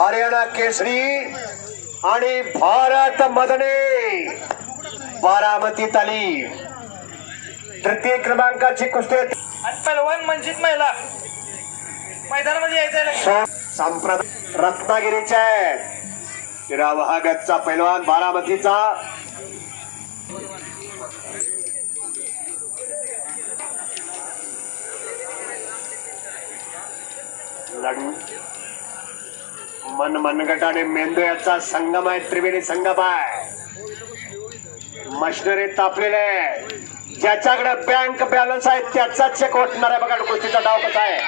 हरियाणा केसरी आणि भारत मदने बारामती ताली. तृतीय क्रमांकाची कुस्ती. पहिलवान मंजित महिला. मैदानामध्ये यायचं संप्रदाय रत्नागिरीच्या आहेत निरावहागतचा पैलवान बारामतीचा. लढू. मन मनगट आणि मेंदू याचा संगम आहे त्रिवेणी संगम आहे. मशिनरी तापलेले आहे ज्याच्याकडे बँक बॅलन्स आहे त्याचा चेक ओटणार आहे. बघा कुस्तीचा डाव कसा आहे.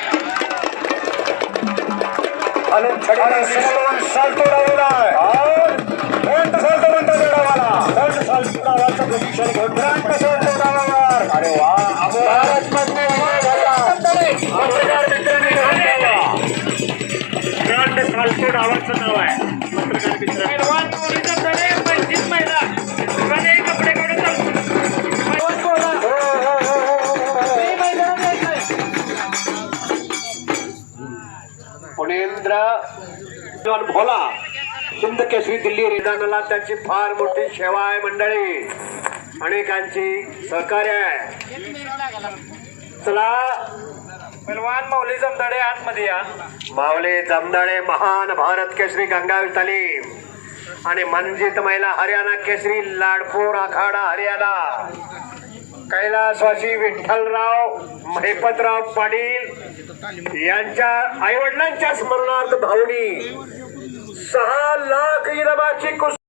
आणि छडीने हो, हो, हो. ते मैदानात यायचंय पुणेंद्र भोला. केसरी दिल्ली रिदानाला त्यांची फार मोठी सेवा आहे मंडळी. अनेकांची सहकार्य आहे. चला पहलवान माऊली जमदाडे आतमध्ये या. मावले जमदाडे महान भारत केसरी गंगावी तालीम. आणि मनजित महिला हरियाणा केसरी लाडपूर आखाडा हरियाणा. कैलासवासी विठ्ठलराव महिपतराव पाटील यांच्या आईवडिलांच्या स्मरणार्थ भावनी सहा लाख इनामाची कुस्ती